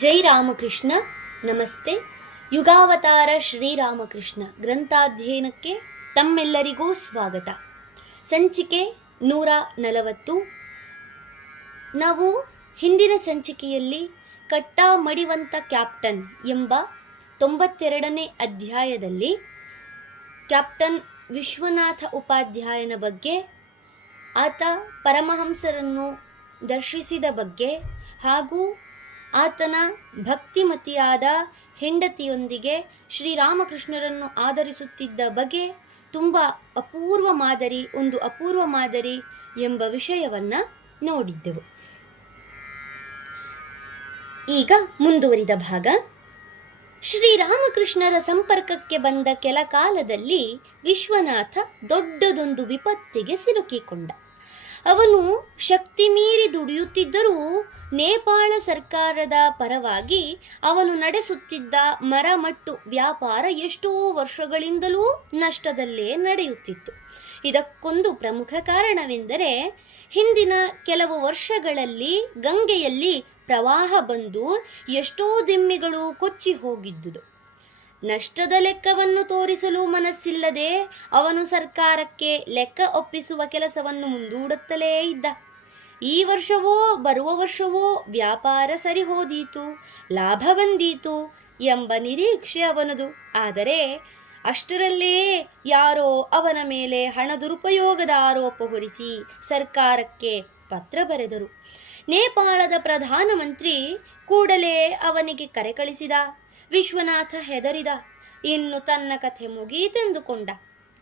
ಜೈ ರಾಮಕೃಷ್ಣ. ನಮಸ್ತೆ. ಯುಗಾವತಾರ ಶ್ರೀರಾಮಕೃಷ್ಣ ಗ್ರಂಥಾಧ್ಯಯನಕ್ಕೆ ತಮ್ಮೆಲ್ಲರಿಗೂ ಸ್ವಾಗತ. ಸಂಚಿಕೆ 140. ನಾವು ಹಿಂದಿನ ಸಂಚಿಕೆಯಲ್ಲಿ ಕಟ್ಟ ಮಡಿವಂತ ಕ್ಯಾಪ್ಟನ್ ಎಂಬ 92ನೇ ಅಧ್ಯಾಯದಲ್ಲಿ ಕ್ಯಾಪ್ಟನ್ ವಿಶ್ವನಾಥ ಉಪಾಧ್ಯಾಯನ ಬಗ್ಗೆ, ಆತ ಪರಮಹಂಸರನ್ನು ದರ್ಶಿಸಿದ ಬಗ್ಗೆ ಹಾಗೂ ಆತನ ಭಕ್ತಿಮತಿಯಾದ ಹೆಂಡತಿಯೊಂದಿಗೆ ಶ್ರೀರಾಮಕೃಷ್ಣರನ್ನು ಆದರಿಸುತ್ತಿದ್ದ ಬಗ್ಗೆ ತುಂಬ ಅಪೂರ್ವ ಮಾದರಿ ಎಂಬ ವಿಷಯವನ್ನು ನೋಡಿದ್ದೆವು. ಈಗ ಮುಂದುವರಿದ ಭಾಗ. ಶ್ರೀರಾಮಕೃಷ್ಣರ ಸಂಪರ್ಕಕ್ಕೆ ಬಂದ ಕೆಲ ಕಾಲದಲ್ಲಿ ವಿಶ್ವನಾಥ ದೊಡ್ಡದೊಂದು ವಿಪತ್ತಿಗೆ ಸಿಲುಕಿಕೊಂಡ. ಅವನು ಶಕ್ತಿ ಮೀರಿ ದುಡಿಯುತ್ತಿದ್ದರೂ ನೇಪಾಳ ಸರ್ಕಾರದ ಪರವಾಗಿ ಅವನು ನಡೆಸುತ್ತಿದ್ದ ಮರಮಟ್ಟು ವ್ಯಾಪಾರ ಎಷ್ಟೋ ವರ್ಷಗಳಿಂದಲೂ ನಷ್ಟದಲ್ಲೇ ನಡೆಯುತ್ತಿತ್ತು. ಇದಕ್ಕೊಂದು ಪ್ರಮುಖ ಕಾರಣವೆಂದರೆ, ಹಿಂದಿನ ಕೆಲವು ವರ್ಷಗಳಲ್ಲಿ ಗಂಗೆಯಲ್ಲಿ ಪ್ರವಾಹ ಬಂದು ಎಷ್ಟೋ ದಿಮ್ಮಿಗಳು ಕೊಚ್ಚಿ ಹೋಗಿದ್ದುದು. ನಷ್ಟದ ಲೆಕ್ಕವನ್ನು ತೋರಿಸಲು ಮನಸ್ಸಿಲ್ಲದೆ ಅವನು ಸರ್ಕಾರಕ್ಕೆ ಲೆಕ್ಕ ಒಪ್ಪಿಸುವ ಕೆಲಸವನ್ನು ಮುಂದೂಡುತ್ತಲೇ ಇದ್ದ. ಈ ವರ್ಷವೋ ಬರುವ ವರ್ಷವೋ ವ್ಯಾಪಾರ ಸರಿ ಹೋದೀತು, ಲಾಭ ಬಂದೀತು ಎಂಬ ನಿರೀಕ್ಷೆ ಅವನದು. ಆದರೆ ಅಷ್ಟರಲ್ಲೇ ಯಾರೋ ಅವನ ಮೇಲೆ ಹಣ ದುರುಪಯೋಗದ ಆರೋಪ ಹೊರಿಸಿ ಸರ್ಕಾರಕ್ಕೆ ಪತ್ರ ಬರೆದರು. ನೇಪಾಳದ ಪ್ರಧಾನಮಂತ್ರಿ ಕೂಡಲೇ ಅವನಿಗೆ ಕರೆ ಕಳಿಸಿದ. ವಿಶ್ವನಾಥ ಹೆದರಿದ. ಇನ್ನು ತನ್ನ ಕಥೆ ಮುಗೀತೆಂದುಕೊಂಡ.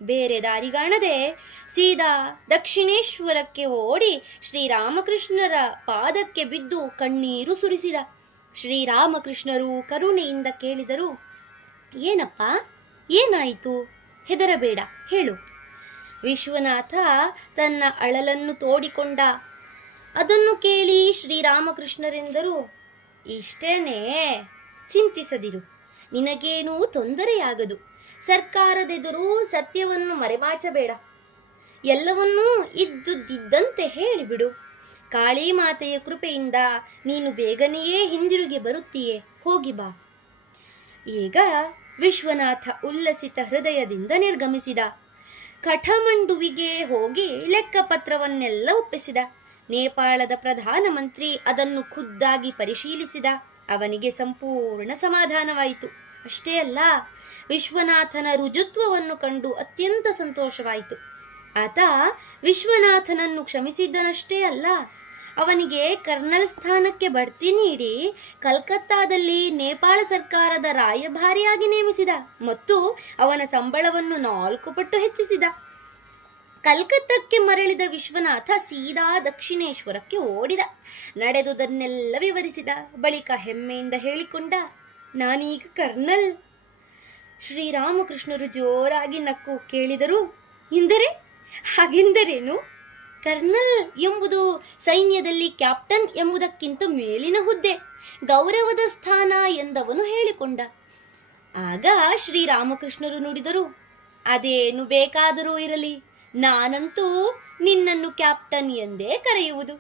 ಬೇರೆ ದಾರಿಗಾಣದೆ ಸೀದಾ ದಕ್ಷಿಣೇಶ್ವರಕ್ಕೆ ಓಡಿ ಶ್ರೀರಾಮಕೃಷ್ಣರ ಪಾದಕ್ಕೆ ಬಿದ್ದು ಕಣ್ಣೀರು ಸುರಿಸಿದ. ಶ್ರೀರಾಮಕೃಷ್ಣರು ಕರುಣೆಯಿಂದ ಕೇಳಿದರು, ಏನಪ್ಪ, ಏನಾಯಿತು? ಹೆದರಬೇಡ, ಹೇಳು. ವಿಶ್ವನಾಥ ತನ್ನ ಅಳಲನ್ನು ತೋಡಿಕೊಂಡ. ಅದನ್ನು ಕೇಳಿ ಶ್ರೀರಾಮಕೃಷ್ಣರೆಂದರು, ಇಷ್ಟೇನೇ, ಚಿಂತಿಸದಿರು, ನಿನಗೇನೂ ತೊಂದರೆಯಾಗದು. ಸರ್ಕಾರದೆದುರು ಸತ್ಯವನ್ನು ಮರೆಮಾಚಬೇಡ. ಎಲ್ಲವನ್ನೂ ಇದ್ದುದಿದ್ದಂತೆ ಹೇಳಿಬಿಡು. ಕಾಳಿ ಮಾತೆಯ ಕೃಪೆಯಿಂದ ನೀನು ಬೇಗನೆಯೇ ಹಿಂದಿರುಗಿ ಬರುತ್ತೀಯೇ, ಹೋಗಿ ಬಾ. ಈಗ ವಿಶ್ವನಾಥ ಉಲ್ಲಸಿತ ಹೃದಯದಿಂದ ನಿರ್ಗಮಿಸಿದ. ಕಠಮಂಡುವಿಗೆ ಹೋಗಿ ಲೆಕ್ಕಪತ್ರವನ್ನೆಲ್ಲ ಒಪ್ಪಿಸಿದ. ನೇಪಾಳದ ಪ್ರಧಾನಮಂತ್ರಿ ಅದನ್ನು ಖುದ್ದಾಗಿ ಪರಿಶೀಲಿಸಿದ. ಅವನಿಗೆ ಸಂಪೂರ್ಣ ಸಮಾಧಾನವಾಯಿತು. ಅಷ್ಟೇ ಅಲ್ಲ, ವಿಶ್ವನಾಥನ ರುಜುತ್ವವನ್ನು ಕಂಡು ಅತ್ಯಂತ ಸಂತೋಷವಾಯಿತು. ಆತ ವಿಶ್ವನಾಥನನ್ನು ಕ್ಷಮಿಸಿದ್ದನಷ್ಟೇ ಅಲ್ಲ, ಅವನಿಗೆ ಕರ್ನಲ್ ಸ್ಥಾನಕ್ಕೆ ಬಡ್ತಿ ನೀಡಿ ಕಲ್ಕತ್ತಾದಲ್ಲಿ ನೇಪಾಳ ಸರ್ಕಾರದ ರಾಯಭಾರಿಯಾಗಿ ನೇಮಿಸಿದ ಮತ್ತು ಅವನ ಸಂಬಳವನ್ನು 4 ಪಟ್ಟು ಹೆಚ್ಚಿಸಿದ. ಕಲ್ಕತ್ತಕ್ಕೆ ಮರಳಿದ ವಿಶ್ವನಾಥ ಸೀದಾ ದಕ್ಷಿಣೇಶ್ವರಕ್ಕೆ ಓಡಿದ. ನಡೆದುದನ್ನೆಲ್ಲ ವಿವರಿಸಿದ. ಬಳಿಕ ಹೆಮ್ಮೆಯಿಂದ ಹೇಳಿಕೊಂಡ, ನಾನೀಗ ಕರ್ನಲ್. ಶ್ರೀರಾಮಕೃಷ್ಣರು ಜೋರಾಗಿ ನಕ್ಕು ಕೇಳಿದರು, ಎಂದರೆ ಹಾಗೆಂದರೇನು? ಕರ್ನಲ್ ಎಂಬುದು ಸೈನ್ಯದಲ್ಲಿ ಕ್ಯಾಪ್ಟನ್ ಎಂಬುದಕ್ಕಿಂತ ಮೇಲಿನ ಹುದ್ದೆ, ಗೌರವದ ಸ್ಥಾನ ಎಂದವನು ಹೇಳಿಕೊಂಡ. ಆಗ ಶ್ರೀರಾಮಕೃಷ್ಣರು ನುಡಿದರು, ಅದೇನು ಬೇಕಾದರೂ ಇರಲಿ, ನಾನಂತೂ ನಿನ್ನನ್ನು ಕ್ಯಾಪ್ಟನ್ ಎಂದೇ ಕರೆಯುವುದು.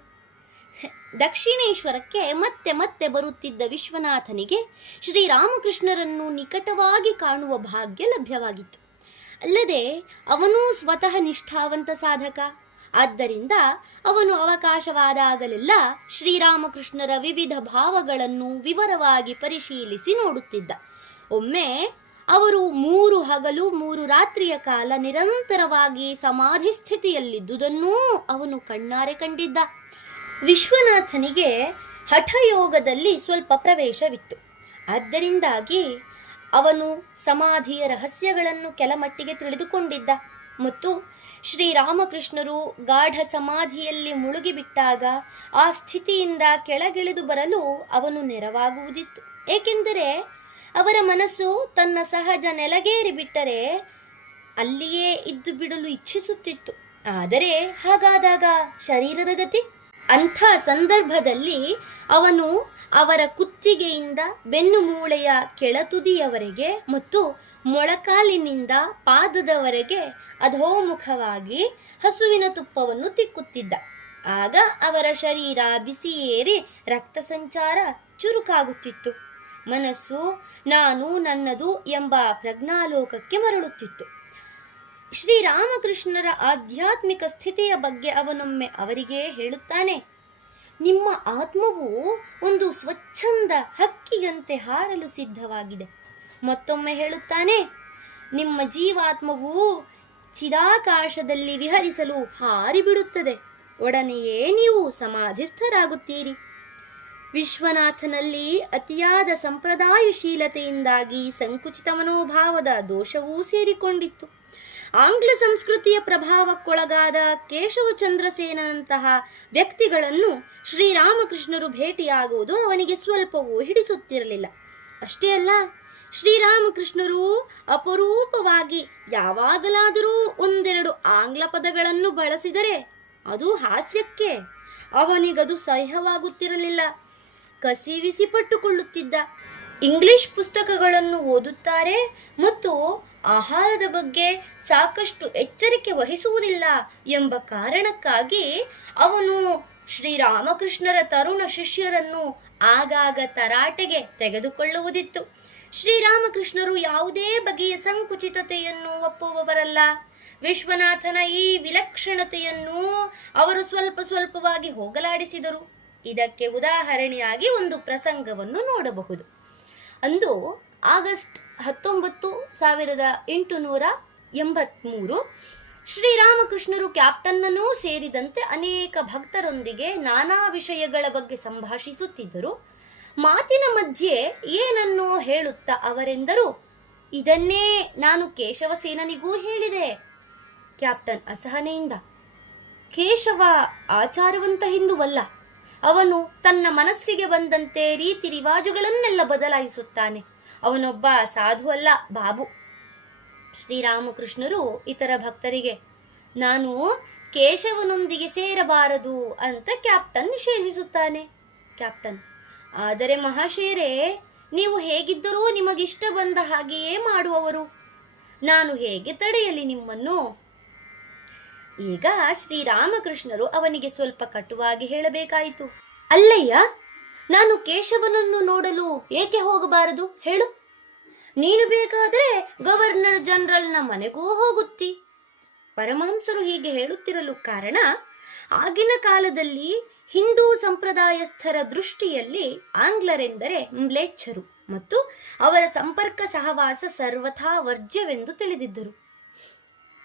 ದಕ್ಷಿಣೇಶ್ವರಕ್ಕೆ ಮತ್ತೆ ಮತ್ತೆ ಬರುತ್ತಿದ್ದ ವಿಶ್ವನಾಥನಿಗೆ ಶ್ರೀರಾಮಕೃಷ್ಣರನ್ನು ನಿಕಟವಾಗಿ ಕಾಣುವ ಭಾಗ್ಯ ಲಭ್ಯವಾಗಿತ್ತು. ಅಲ್ಲದೆ ಅವನೂ ಸ್ವತಃ ನಿಷ್ಠಾವಂತ ಸಾಧಕ. ಆದ್ದರಿಂದ ಅವನು ಅವಕಾಶವಾದಾಗಲೆಲ್ಲ ಶ್ರೀರಾಮಕೃಷ್ಣರ ವಿವಿಧ ಭಾವಗಳನ್ನು ವಿವರವಾಗಿ ಪರಿಶೀಲಿಸಿ ನೋಡುತ್ತಿದ್ದ. ಒಮ್ಮೆ ಅವರು 3 ಹಗಲು 3 ರಾತ್ರಿಯ ಕಾಲ ನಿರಂತರವಾಗಿ ಸಮಾಧಿ ಸ್ಥಿತಿಯಲ್ಲಿದ್ದುದನ್ನೂ ಅವನು ಕಣ್ಣಾರೆ ಕಂಡಿದ್ದ. ವಿಶ್ವನಾಥನಿಗೆ ಹಠಯೋಗದಲ್ಲಿ ಸ್ವಲ್ಪ ಪ್ರವೇಶವಿತ್ತು. ಆದ್ದರಿಂದಾಗಿ ಅವನು ಸಮಾಧಿಯ ರಹಸ್ಯಗಳನ್ನು ಕೆಲಮಟ್ಟಿಗೆ ತಿಳಿದುಕೊಂಡಿದ್ದ ಮತ್ತು ಶ್ರೀರಾಮಕೃಷ್ಣರು ಗಾಢ ಸಮಾಧಿಯಲ್ಲಿ ಮುಳುಗಿಬಿಟ್ಟಾಗ ಆ ಸ್ಥಿತಿಯಿಂದ ಕೆಳಗಿಳಿದು ಬರಲು ಅವನು ನೆರವಾಗುವುದಿತ್ತು. ಏಕೆಂದರೆ ಅವರ ಮನಸ್ಸು ತನ್ನ ಸಹಜ ನೆಲಗೇರಿ ಬಿಟ್ಟರೆ ಅಲ್ಲಿಯೇ ಇದ್ದು ಬಿಡಲು ಇಚ್ಛಿಸುತ್ತಿತ್ತು. ಆದರೆ ಹಾಗಾದಾಗ ಶರೀರದ ಗತಿ? ಅಂಥ ಸಂದರ್ಭದಲ್ಲಿ ಅವನು ಅವರ ಕುತ್ತಿಗೆಯಿಂದ ಬೆನ್ನು ಮೂಳೆಯ ಕೆಳತುದಿಯವರೆಗೆ ಮತ್ತು ಮೊಳಕಾಲಿನಿಂದ ಪಾದದವರೆಗೆ ಅಧೋಮುಖವಾಗಿ ಹಸುವಿನ ತುಪ್ಪವನ್ನು ತಿಕ್ಕುತ್ತಿದ್ದ. ಆಗ ಅವರ ಶರೀರ ಬಿಸಿಯೇರಿ ರಕ್ತ ಸಂಚಾರ ಚುರುಕಾಗುತ್ತಿತ್ತು. ಮನಸ್ಸು ನಾನು ನನ್ನದು ಎಂಬ ಪ್ರಜ್ಞಾಲೋಕಕ್ಕೆ ಮರಳುತ್ತಿತ್ತು. ಶ್ರೀರಾಮಕೃಷ್ಣರ ಆಧ್ಯಾತ್ಮಿಕ ಸ್ಥಿತಿಯ ಬಗ್ಗೆ ಅವನೊಮ್ಮೆ ಅವರಿಗೆ ಹೇಳುತ್ತಾನೆ, ನಿಮ್ಮ ಆತ್ಮವು ಒಂದು ಸ್ವಚ್ಛಂದ ಹಕ್ಕಿಯಂತೆ ಹಾರಲು ಸಿದ್ಧವಾಗಿದೆ. ಮತ್ತೊಮ್ಮೆ ಹೇಳುತ್ತಾನೆ, ನಿಮ್ಮ ಜೀವಾತ್ಮವು ಚಿದಾಕಾಶದಲ್ಲಿ ವಿಹರಿಸಲು ಹಾರಿಬಿಡುತ್ತದೆ. ಒಡನೆಯೇ ನೀವು ಸಮಾಧಿಸ್ಥರಾಗುತ್ತೀರಿ. ವಿಶ್ವನಾಥನಲ್ಲಿ ಅತಿಯಾದ ಸಂಪ್ರದಾಯಶೀಲತೆಯಿಂದಾಗಿ ಸಂಕುಚಿತ ಮನೋಭಾವದ ದೋಷವೂ ಸೇರಿಕೊಂಡಿತ್ತು. ಆಂಗ್ಲ ಸಂಸ್ಕೃತಿಯ ಪ್ರಭಾವಕ್ಕೊಳಗಾದ ಕೇಶವ ಚಂದ್ರಸೇನಂತಹ ವ್ಯಕ್ತಿಗಳನ್ನು ಶ್ರೀರಾಮಕೃಷ್ಣರು ಭೇಟಿಯಾಗುವುದು ಅವನಿಗೆ ಸ್ವಲ್ಪವೂ ಹಿಡಿಸುತ್ತಿರಲಿಲ್ಲ. ಅಷ್ಟೇ ಅಲ್ಲ, ಶ್ರೀರಾಮಕೃಷ್ಣರು ಅಪರೂಪವಾಗಿ ಯಾವಾಗಲಾದರೂ ಒಂದೆರಡು ಆಂಗ್ಲ ಪದಗಳನ್ನು ಬಳಸಿದರೆ ಅದು ಹಾಸ್ಯಕ್ಕೆ. ಅವನಿಗದು ಸಹ್ಯವಾಗುತ್ತಿರಲಿಲ್ಲ. ಕಸಿವಿಸಿ ಪಟ್ಟುಕೊಳ್ಳುತ್ತಿದ್ದ. ಇಂಗ್ಲಿಷ್ ಪುಸ್ತಕಗಳನ್ನು ಓದುತ್ತಾರೆ ಮತ್ತು ಆಹಾರದ ಬಗ್ಗೆ ಸಾಕಷ್ಟು ಎಚ್ಚರಿಕೆ ವಹಿಸುವುದಿಲ್ಲ ಎಂಬ ಕಾರಣಕ್ಕಾಗಿ ಅವನು ಶ್ರೀರಾಮಕೃಷ್ಣರ ತರುಣ ಶಿಷ್ಯರನ್ನು ಆಗಾಗ ತರಾಟೆಗೆ ತೆಗೆದುಕೊಳ್ಳುವುದಿತ್ತು. ಶ್ರೀರಾಮಕೃಷ್ಣರು ಯಾವುದೇ ಬಗೆಯ ಸಂಕುಚಿತತೆಯನ್ನು ಒಪ್ಪುವವರಲ್ಲ. ವಿಶ್ವನಾಥನ ಈ ವಿಲಕ್ಷಣತೆಯನ್ನು ಅವರು ಸ್ವಲ್ಪವಾಗಿ ಹೋಗಲಾಡಿಸಿದರು. ಇದಕ್ಕೆ ಉದಾಹರಣೆಯಾಗಿ ಒಂದು ಪ್ರಸಂಗವನ್ನು ನೋಡಬಹುದು. ಅಂದು ಆಗಸ್ಟ್ 19, 1883 ಶ್ರೀರಾಮಕೃಷ್ಣರು ಕ್ಯಾಪ್ಟನ್ನೂ ಸೇರಿದಂತೆ ಅನೇಕ ಭಕ್ತರೊಂದಿಗೆ ನಾನಾ ವಿಷಯಗಳ ಬಗ್ಗೆ ಸಂಭಾಷಿಸುತ್ತಿದ್ದರು. ಮಾತಿನ ಮಧ್ಯೆ ಏನನ್ನೋ ಹೇಳುತ್ತಾ ಅವರೆಂದರು, ಇದನ್ನೇ ನಾನು ಕೇಶವಸೇನನಿಗೂ ಹೇಳಿದೆ. ಕ್ಯಾಪ್ಟನ್ ಅಸಹನೆಯಿಂದ, ಕೇಶವ ಆಚಾರವಂತ ಹಿಂದುವಲ್ಲ. ಅವನು ತನ್ನ ಮನಸ್ಸಿಗೆ ಬಂದಂತೆ ರೀತಿ ರಿವಾಜುಗಳನ್ನೆಲ್ಲ ಬದಲಾಯಿಸುತ್ತಾನೆ. ಅವನೊಬ್ಬ ಸಾಧು ಅಲ್ಲ, ಬಾಬು. ಶ್ರೀರಾಮಕೃಷ್ಣರು ಇತರ ಭಕ್ತರಿಗೆ, ನಾನು ಕೇಶವನೊಂದಿಗೆ ಸೇರಬಾರದು ಅಂತ ಕ್ಯಾಪ್ಟನ್ ನಿಷೇಧಿಸುತ್ತಾನೆ. ಕ್ಯಾಪ್ಟನ್, ಆದರೆ ಮಹಾಶಯರೇ, ನೀವು ಹೇಗಿದ್ದರೂ ನಿಮಗಿಷ್ಟ ಬಂದ ಹಾಗೆಯೇ ಮಾಡುವವರು. ನಾನು ಹೇಗೆ ತಡೆಯಲಿ ನಿಮ್ಮನ್ನು? ಈಗ ಶ್ರೀರಾಮಕೃಷ್ಣರು ಅವನಿಗೆ ಸ್ವಲ್ಪ ಕಟುವಾಗಿ ಹೇಳಬೇಕಾಯಿತು. ಅಲ್ಲಯ್ಯ, ನಾನು ಕೇಶವನನ್ನು ನೋಡಲು ಏಕೆ ಹೋಗಬಾರದು ಹೇಳು? ನೀನು ಬೇಕಾದರೆ ಗವರ್ನರ್ ಜನರಲ್ನ ಮನೆಗೂ ಹೋಗುತ್ತಿ. ಪರಮಹಂಸರು ಹೀಗೆ ಹೇಳುತ್ತಿರಲು ಕಾರಣ, ಆಗಿನ ಕಾಲದಲ್ಲಿ ಹಿಂದೂ ಸಂಪ್ರದಾಯಸ್ಥರ ದೃಷ್ಟಿಯಲ್ಲಿ ಆಂಗ್ಲರೆಂದರೆ ಮ್ಲೇಚ್ಛರು ಮತ್ತು ಅವರ ಸಂಪರ್ಕ ಸಹವಾಸ ಸರ್ವಥಾ ವರ್ಜ್ಯವೆಂದು ತಿಳಿದಿದ್ದರು.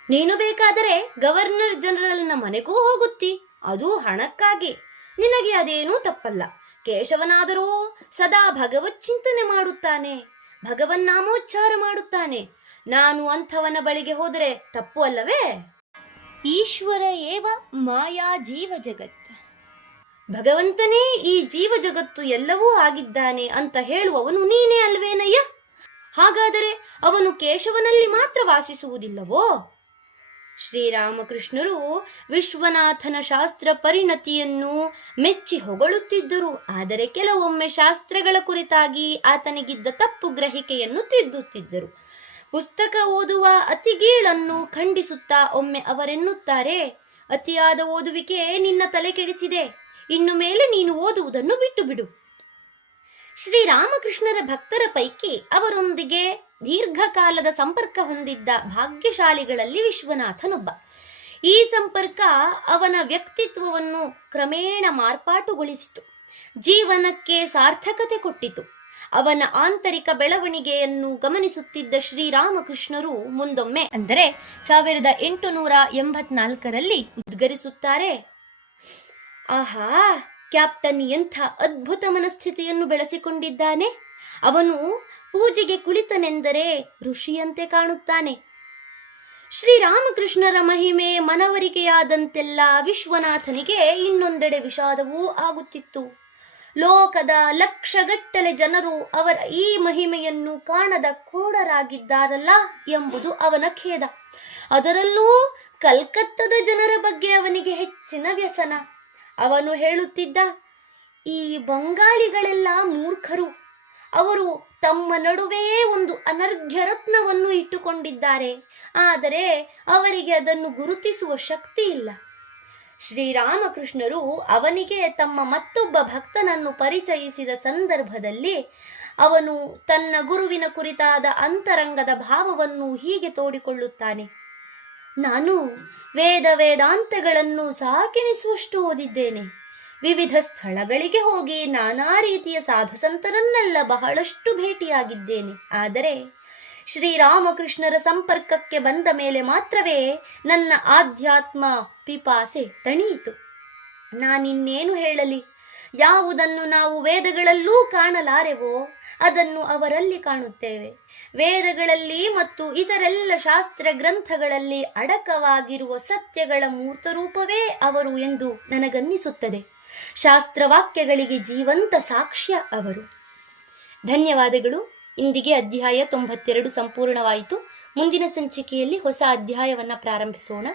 ನೀನು ಬೇಕಾದರೆ ಗವರ್ನರ್ ಜನರಲ್ನ ಮನೆಗೂ ಹೋಗುತ್ತಿ, ಅದು ಹಣಕ್ಕಾಗಿ. ನಿನಗೆ ಅದೇನೂ ತಪ್ಪಲ್ಲ. ಕೇಶವನಾದರೂ ಸದಾ ಭಗವತ್ ಚಿಂತನೆ ಮಾಡುತ್ತಾನೆ, ಭಗವನ್ನಾಮೋಚ್ಚಾರ ಮಾಡುತ್ತಾನೆ. ನಾನು ಅಂಥವನ ಬಳಿಗೆ ಹೋದರೆ ತಪ್ಪು ಅಲ್ಲವೇ? ಈಶ್ವರ ಏವ ಮಾಯಾ ಜೀವ ಜಗತ್, ಭಗವಂತನೇ ಈ ಜೀವ ಜಗತ್ತು ಎಲ್ಲವೂ ಆಗಿದ್ದಾನೆ ಅಂತ ಹೇಳುವವನು ನೀನೇ ಅಲ್ವೇನಯ್ಯ? ಹಾಗಾದರೆ ಅವನು ಕೇಶವನಲ್ಲಿ ಮಾತ್ರ ವಾಸಿಸುವುದಿಲ್ಲವೋ? ಶ್ರೀರಾಮಕೃಷ್ಣರು ವಿಶ್ವನಾಥನ ಶಾಸ್ತ್ರ ಪರಿಣತಿಯನ್ನು ಮೆಚ್ಚಿ ಹೊಗಳುತ್ತಿದ್ದರು. ಆದರೆ ಕೆಲವೊಮ್ಮೆ ಶಾಸ್ತ್ರಗಳ ಕುರಿತಾಗಿ ಆತನಿಗಿದ್ದ ತಪ್ಪು ಗ್ರಹಿಕೆಯನ್ನು ತಿದ್ದುತ್ತಿದ್ದರು. ಪುಸ್ತಕ ಓದುವ ಅತಿಗೀಳನ್ನು ಖಂಡಿಸುತ್ತಾ ಒಮ್ಮೆ ಅವರೆನ್ನುತ್ತಾರೆ, ಅತಿಯಾದ ಓದುವಿಕೆ ನಿನ್ನ ತಲೆ ಕೆಡಿಸಿದೆ, ಇನ್ನು ಮೇಲೆ ನೀನು ಓದುವುದನ್ನು ಬಿಟ್ಟು ಬಿಡು. ಶ್ರೀರಾಮಕೃಷ್ಣರ ಭಕ್ತರ ಪೈಕಿ ಅವರೊಂದಿಗೆ ದೀರ್ಘಕಾಲದ ಸಂಪರ್ಕ ಹೊಂದಿದ್ದ ಭಾಗ್ಯಶಾಲಿಗಳಲ್ಲಿ ವಿಶ್ವನಾಥನೊಬ್ಬ. ಈ ಸಂಪರ್ಕ ಅವನ ವ್ಯಕ್ತಿತ್ವವನ್ನು ಕ್ರಮೇಣ ಮಾರ್ಪಾಟುಗೊಳಿಸಿತು, ಜೀವನಕ್ಕೆ ಸಾರ್ಥಕತೆ ಕೊಟ್ಟಿತು. ಅವನ ಆಂತರಿಕ ಬೆಳವಣಿಗೆಯನ್ನು ಗಮನಿಸುತ್ತಿದ್ದ ಶ್ರೀರಾಮಕೃಷ್ಣರು ಮುಂದೊಮ್ಮೆ, ಅಂದರೆ 1884ರಲ್ಲಿ ಉದ್ಗರಿಸುತ್ತಾರೆ, ಆಹಾ, ಕ್ಯಾಪ್ಟನ್ ಎಂಥ ಅದ್ಭುತ ಮನಸ್ಥಿತಿಯನ್ನು ಬೆಳೆಸಿಕೊಂಡಿದ್ದಾನೆ. ಅವನು ಪೂಜೆಗೆ ಕುಳಿತನೆಂದರೆ ಋಷಿಯಂತೆ ಕಾಣುತ್ತಾನೆ. ಶ್ರೀರಾಮಕೃಷ್ಣರ ಮಹಿಮೆ ಮನವರಿಕೆಯಾದಂತೆಲ್ಲ ವಿಶ್ವನಾಥನಿಗೆ ಇನ್ನೊಂದೆಡೆ ವಿಷಾದವೂ ಆಗುತ್ತಿತ್ತು. ಲೋಕದ ಲಕ್ಷಗಟ್ಟಲೆ ಜನರು ಅವರ ಈ ಮಹಿಮೆಯನ್ನು ಕಾಣದ ಕೋಡರಾಗಿದ್ದಾರಲ್ಲ ಎಂಬುದು ಅವನ ಖೇದ. ಅದರಲ್ಲೂ ಕಲ್ಕತ್ತದ ಜನರ ಬಗ್ಗೆ ಅವನಿಗೆ ಹೆಚ್ಚಿನ ವ್ಯಸನ. ಅವನು ಹೇಳುತ್ತಿದ್ದ, ಈ ಬಂಗಾಳಿಗಳೆಲ್ಲ ಮೂರ್ಖರು. ಅವರು ತಮ್ಮ ನಡುವೆ ಒಂದು ಅನರ್ಘ್ಯ ರತ್ನವನ್ನು ಇಟ್ಟುಕೊಂಡಿದ್ದಾರೆ, ಆದರೆ ಅವರಿಗೆ ಅದನ್ನು ಗುರುತಿಸುವ ಶಕ್ತಿ ಇಲ್ಲ. ಶ್ರೀರಾಮಕೃಷ್ಣರು ಅವನಿಗೆ ತಮ್ಮ ಮತ್ತೊಬ್ಬ ಭಕ್ತನನ್ನು ಪರಿಚಯಿಸಿದ ಸಂದರ್ಭದಲ್ಲಿ ಅವನು ತನ್ನ ಗುರುವಿನ ಕುರಿತಾದ ಅಂತರಂಗದ ಭಾವವನ್ನು ಹೀಗೆ ತೋಡಿಕೊಳ್ಳುತ್ತಾನೆ. ನಾನು ವೇದಾಂತಗಳನ್ನು ಸಾಕೆನಿಸುವಷ್ಟು ಓದಿದ್ದೇನೆ. ವಿವಿಧ ಸ್ಥಳಗಳಿಗೆ ಹೋಗಿ ನಾನಾ ರೀತಿಯ ಸಾಧು ಸಂತರನ್ನೆಲ್ಲ ಬಹಳಷ್ಟು ಭೇಟಿಯಾಗಿದ್ದೇನೆ. ಆದರೆ ಶ್ರೀರಾಮಕೃಷ್ಣರ ಸಂಪರ್ಕಕ್ಕೆ ಬಂದ ಮೇಲೆ ಮಾತ್ರವೇ ನನ್ನ ಆಧ್ಯಾತ್ಮ ಪಿಪಾಸೆ ತಣಿಯಿತು. ನಾನಿನ್ನೇನು ಹೇಳಲಿ? ಯಾವುದನ್ನು ನಾವು ವೇದಗಳಲ್ಲೂ ಕಾಣಲಾರೆವೋ ಅದನ್ನು ಅವರಲ್ಲಿ ಕಾಣುತ್ತೇವೆ. ವೇದಗಳಲ್ಲಿ ಮತ್ತು ಇತರೆಲ್ಲ ಶಾಸ್ತ್ರ ಗ್ರಂಥಗಳಲ್ಲಿ ಅಡಕವಾಗಿರುವ ಸತ್ಯಗಳ ಮೂರ್ತರೂಪವೇ ಅವರು ಎಂದು ನನಗನ್ನಿಸುತ್ತದೆ. ಶಾಸ್ತ್ರವಾಕ್ಯಗಳಿಗೆ ಜೀವಂತ ಸಾಕ್ಷ್ಯ ಅವರು. ಧನ್ಯವಾದಗಳು. ಇಂದಿಗೆ ಅಧ್ಯಾಯ 92 ಸಂಪೂರ್ಣವಾಯಿತು. ಮುಂದಿನ ಸಂಚಿಕೆಯಲ್ಲಿ ಹೊಸ ಅಧ್ಯಾಯವನ್ನು ಪ್ರಾರಂಭಿಸೋಣ.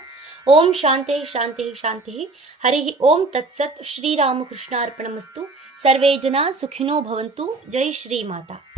ಓಂ ಶಾಂತಿ ಶಾಂತಿ ಶಾಂತಿ. ಹರಿ ಓಂ ತತ್ಸತ್. ಶ್ರೀರಾಮಕೃಷ್ಣಾರ್ಪಣಮಸ್ತು. ಸರ್ವೇ ಜನ ಸುಖಿನೋ ಭವಂತು. ಜೈ ಶ್ರೀಮಾತಾ.